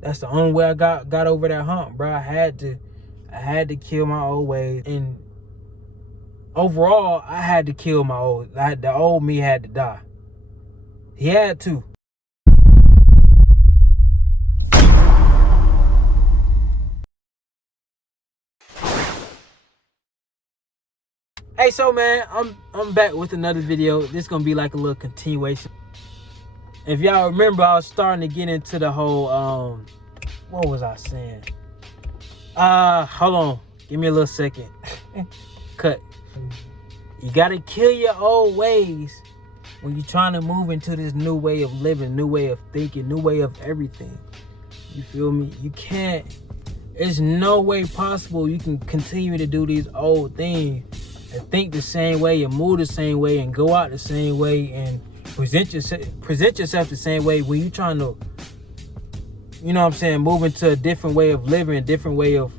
That's the only way I got over that hump, bro. I had to kill my old ways, and overall, I had to kill the old me had to die. He had to. Hey, so man, I'm back with another video. This is gonna be like a little continuation. If y'all remember, I was starting to get into the whole what was I saying? Hold on. Give me a little second. Cut. You gotta kill your old ways when you're trying to move into this new way of living, new way of thinking, new way of everything. You feel me? You can't. There's no way possible you can continue to do these old things and think the same way and move the same way and go out the same way and present yourself the same way when you're trying to, you know what I'm saying, move into a different way of living, a different way of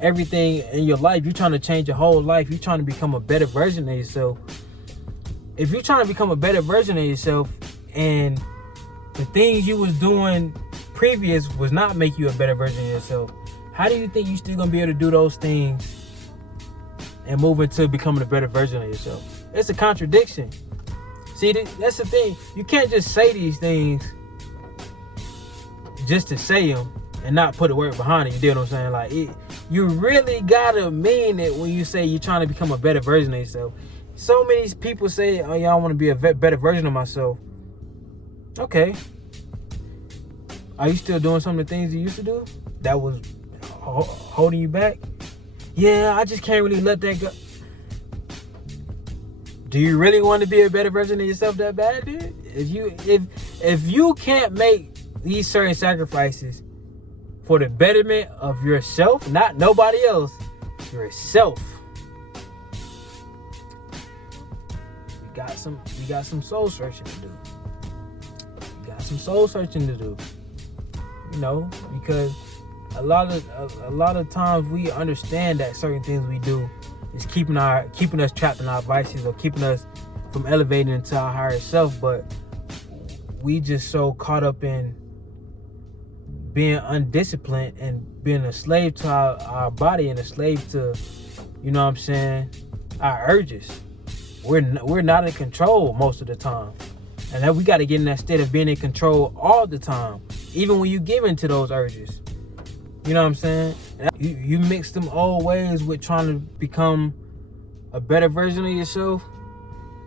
everything in your life. You're trying to change your whole life. You're trying to become a better version of yourself. If you're trying to become a better version of yourself and the things you was doing previous was not make you a better version of yourself, how do you think you're still gonna be able to do those things and move into becoming a better version of yourself? It's a contradiction. See, that's the thing. You can't just say these things just to say them and not put the work behind it. You know what I'm saying? Like, you really gotta mean it when you say you're trying to become a better version of yourself. So many people say, oh, y'all want to be a better version of myself. Okay. Are you still doing some of the things you used to do that was holding you back? Yeah, I just can't really let that go. Do you really want to be a better version of yourself that bad, dude? If you can't make these certain sacrifices for the betterment of yourself, not nobody else, yourself, you got some soul searching to do. You got some soul searching to do. You know, because a lot of times we understand that certain things we do is keeping us trapped in our vices or keeping us from elevating into our higher self, but we just so caught up in being undisciplined and being a slave to our body and a slave to, you know what I'm saying, our urges. We're not in control most of the time, and that we got to get in that state of being in control all the time, even when you give into those urges. You know what I'm saying? You mix them old ways with trying to become a better version of yourself.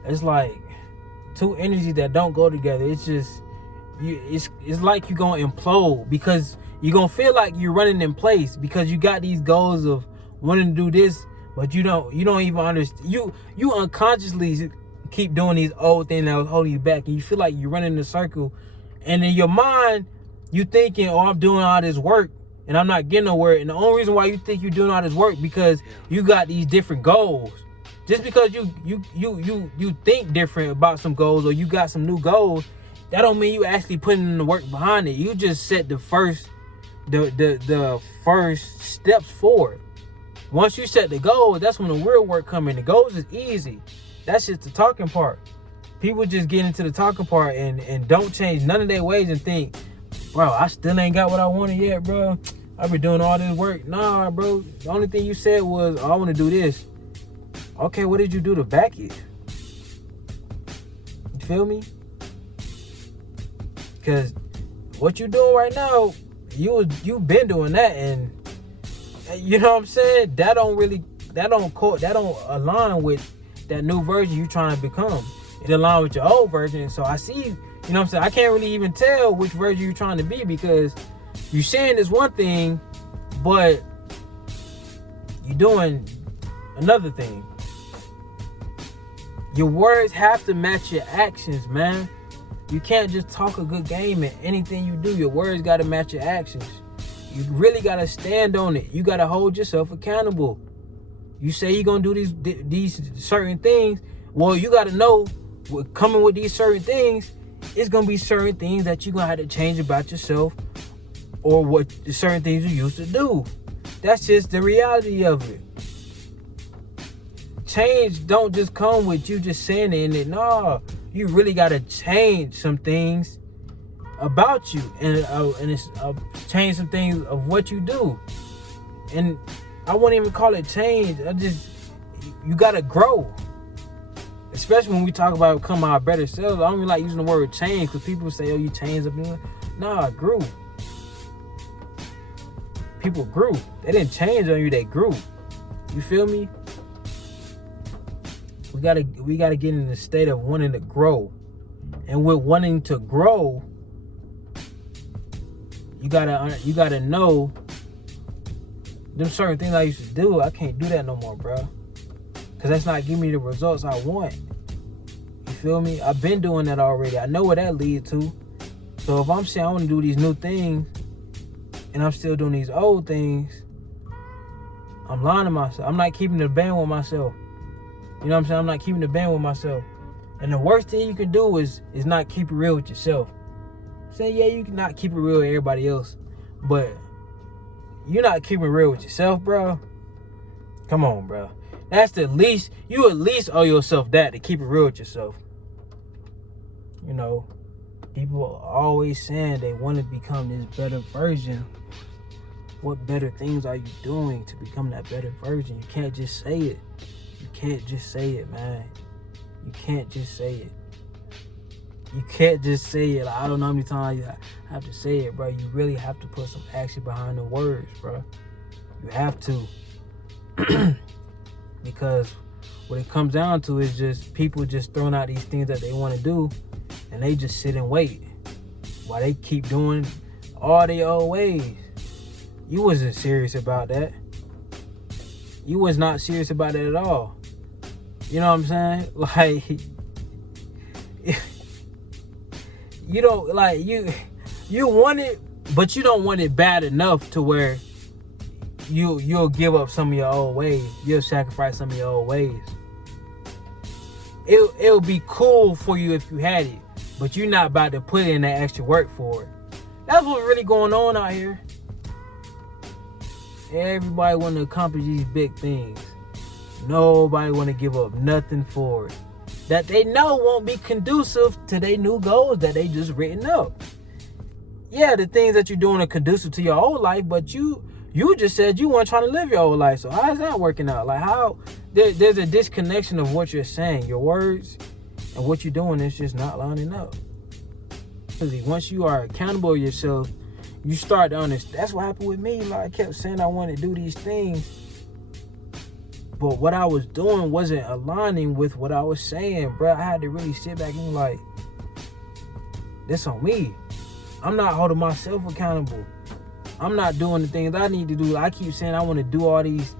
It's like two energies that don't go together. It's just it's like you're gonna implode, because you're gonna feel like you're running in place because you got these goals of wanting to do this, but you don't even understand. You unconsciously keep doing these old things that was holding you back, and you feel like you're running in a circle, and in your mind you thinking, oh, I'm doing all this work and I'm not getting nowhere. And the only reason why you think you're doing all this work because you got these different goals. Just because you think different about some goals or you got some new goals, that don't mean you actually putting in the work behind it. You just set the first steps forward. Once you set the goal, that's when the real work come in. The goals is easy. That's just the talking part. People just get into the talking part and don't change none of their ways and think, bro, I still ain't got what I wanted yet, bro. I've been doing all this work. Nah, bro. The only thing you said was, oh, I want to do this. Okay, what did you do to back it? You feel me? Because what you doing right now, you been doing that, and you know what I'm saying? That don't align with that new version you trying to become. It align with your old version. So I see, you know what I'm saying? I can't really even tell which version you're trying to be, because you saying this one thing, but you doing another thing. Your words have to match your actions, man. You can't just talk a good game in anything you do. Your words got to match your actions. You really got to stand on it. You got to hold yourself accountable. You say you're going to do these certain things. Well, you got to know, coming with these certain things, it's going to be certain things that you're going to have to change about yourself, or what certain things you used to do. That's just the reality of it. Change don't just come with you just saying it. No, you really got to change some things about you, and it's change some things of what you do. And I wouldn't even call it change. You gotta grow. Especially when we talk about becoming our better selves. I don't even like using the word change because people say, "Oh, you changed up." Nah, I grew. People grew. They didn't change on you. They grew. You feel me? We gotta get in the state of wanting to grow, and with wanting to grow, you gotta know them certain things I used to do. I can't do that no more, bro. Cause that's not giving me the results I want. You feel me? I've been doing that already. I know where that leads to. So if I'm saying I want to do these new things and I'm still doing these old things, I'm lying to myself. I'm not keeping the band with myself. You know what I'm saying? I'm not keeping the band with myself. And the worst thing you can do is not keep it real with yourself. Saying, yeah, you can not keep it real with everybody else, but you're not keeping it real with yourself, bro. Come on, bro. That's the least, you at least owe yourself that, to keep it real with yourself. You know, people are always saying they want to become this better version. What better things are you doing to become that better version? You can't just say it. You can't just say it, man. You can't just say it. You can't just say it. Like, I don't know how many times I have to say it, bro. You really have to put some action behind the words, bro. You have to. Because what it comes down to is just people just throwing out these things that they want to do, and they just sit and wait while they keep doing all their old ways. You wasn't serious about that. You was not serious about it at all. You know what I'm saying? Like, you don't, like, you want it, but you don't want it bad enough to where you'll give up some of your old ways. You'll sacrifice some of your old ways. It'll be cool for you if you had it, but you're not about to put in that extra work for it. That's what's really going on out here. Everybody want to accomplish these big things. Nobody want to give up nothing for it that they know won't be conducive to their new goals that they just written up. Yeah, the things that you're doing are conducive to your old life, but you just said you weren't trying to live your old life. So how is that working out? Like, how there's a disconnection of what you're saying, your words, and what you're doing is just not lining up. Once you are accountable to yourself, you start to understand. That's what happened with me. Like, I kept saying I wanted to do these things, but what I was doing wasn't aligning with what I was saying, bro. I had to really sit back and be like, this on me. I'm not holding myself accountable. I'm not doing the things I need to do. I keep saying I want to do all these,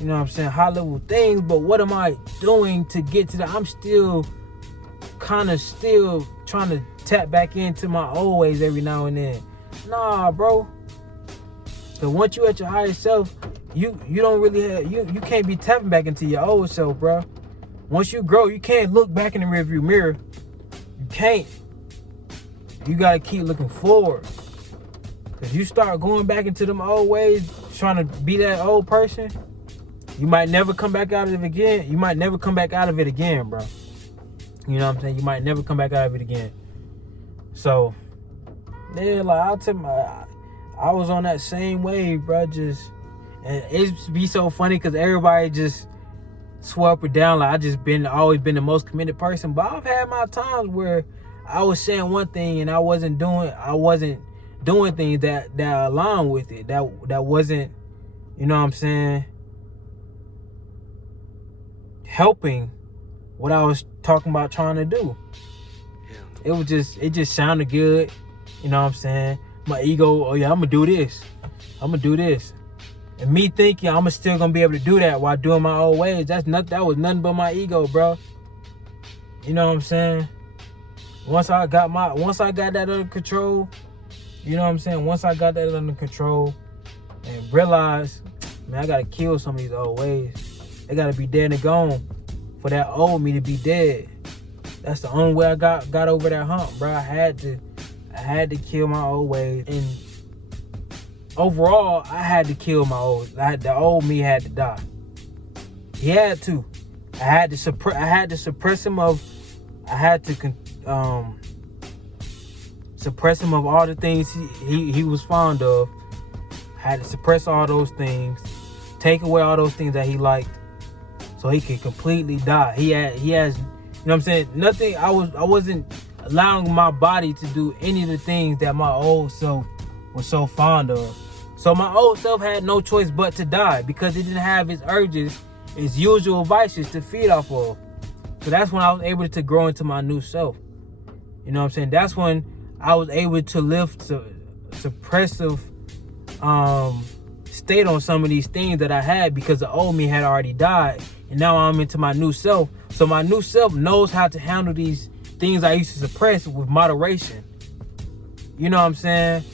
you know what I'm saying, high level things, but what am I doing to get to that? I'm still trying to tap back into my old ways every now and then. Nah, bro. So once you at your higher self, you don't really have, you can't be tapping back into your old self, bro. Once you grow, you can't look back in the rearview mirror. You can't. You gotta keep looking forward. Cause you start going back into them old ways, trying to be that old person, you might never come back out of it again. You might never come back out of it again, bro. You know what I'm saying? You might never come back out of it again. So, yeah, like I was on that same wave, bro. And it be so funny because everybody just swear up or down like always been the most committed person. But I've had my times where I was saying one thing and I wasn't doing things that align with it. That wasn't, you know what I'm saying, helping what I was talking about trying to do. It just sounded good. You know what I'm saying? My ego, oh yeah, I'm gonna do this. And me thinking I'm still gonna be able to do that while doing my old ways. That was nothing but my ego, bro. You know what I'm saying? Once I got that under control, you know what I'm saying? Once I got that under control and realized, man, I gotta kill some of these old ways. They gotta be dead and gone for that old me to be dead. That's the only way I got over that hump, bro. I had to kill my old ways. And overall, I had to kill the old me had to die. He had to. I had to suppress him suppress him of all the things he was fond of. I had to suppress all those things, take away all those things that he liked, so he could completely die. He has, you know what I'm saying? Nothing. I wasn't allowing my body to do any of the things that my old self was so fond of. So my old self had no choice but to die because it didn't have its urges, its usual vices to feed off of. So that's when I was able to grow into my new self. You know what I'm saying? That's when I was able to live suppressive state on some of these things that I had because the old me had already died. And now I'm into my new self. So my new self knows how to handle these things I used to suppress with moderation. You know what I'm saying?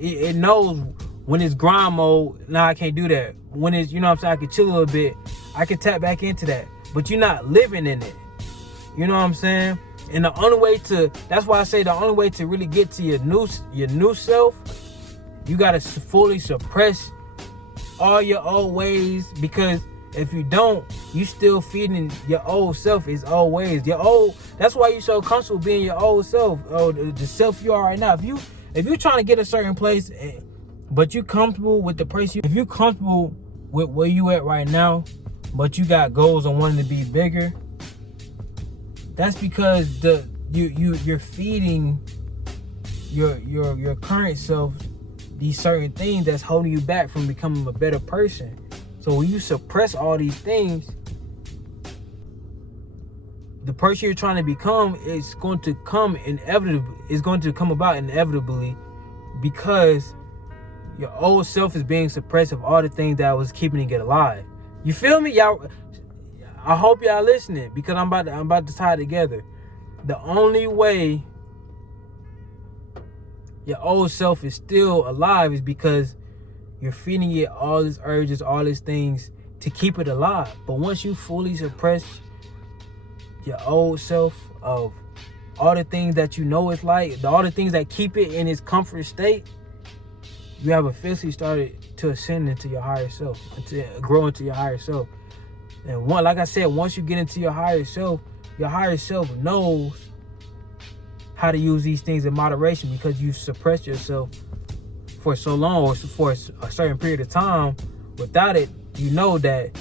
It knows when it's grind mode, nah, I can't do that. When it's, you know what I'm saying, I can chill a little bit, I can tap back into that. But you're not living in it. You know what I'm saying? And the only way to, that's why I say the only way to really get to your new self, you gotta fully suppress all your old ways, because if you don't, you still feeding your old self its old ways. That's why you're so comfortable being your old self, the self you are right now. If you're trying to get a certain place, but you comfortable with the place if you're comfortable with where you at right now, but you got goals on wanting to be bigger, that's because you're feeding your current self these certain things that's holding you back from becoming a better person. So when you suppress all these things, the person you're trying to become is going to come about inevitably, because your old self is being suppressed of all the things that was keeping it alive. You feel me, y'all? I hope y'all listening, because I'm about to tie it together. The only way your old self is still alive is because you're feeding it all its urges, all its things to keep it alive. But once you fully suppress your old self of all the things that you know it's like, all the things that keep it in its comfort state, you have officially started to ascend into your higher self, to grow into your higher self. And like I said, once you get into your higher self knows how to use these things in moderation, because you've suppressed yourself for so long, or for a certain period of time. Without it, you know that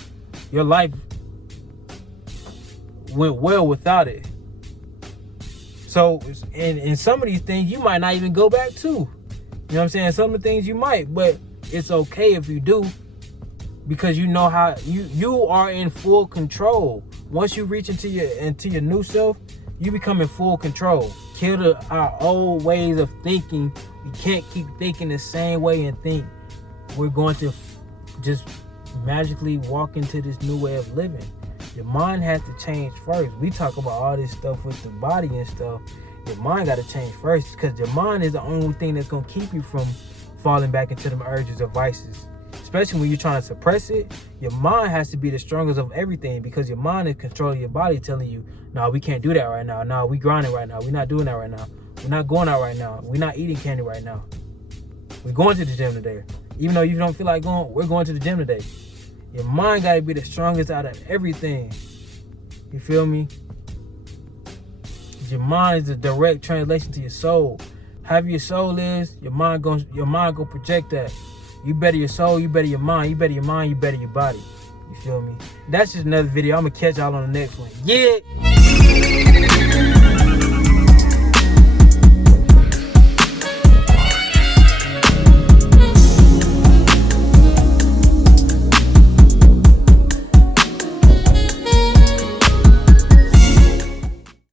your life went well without it. So in some of these things you might not even go back to. You know what I'm saying? Some of the things you might, but it's okay if you do, because you know how you are in full control. Once you reach into your new self, you become in full control. Kill our old ways of thinking. We can't keep thinking the same way and think we're going to just magically walk into this new way of living. Your mind has to change first. We talk about all this stuff with the body and stuff. Your mind got to change first, because your mind is the only thing that's going to keep you from falling back into them urges or vices. Especially when you're trying to suppress it, your mind has to be the strongest of everything, because your mind is controlling your body, telling you, no, we can't do that right now. No, we grinding right now. We're not doing that right now. We're not going out right now. We're not eating candy right now. We're going to the gym today. Even though you don't feel like going, we're going to the gym today. Your mind got to be the strongest out of everything. You feel me? Your mind is a direct translation to your soul. However your soul is, your mind gonna project that. You better your soul, you better your mind. You better your mind, you better your body. You feel me? That's just another video. I'm gonna catch y'all on the next one. Yeah.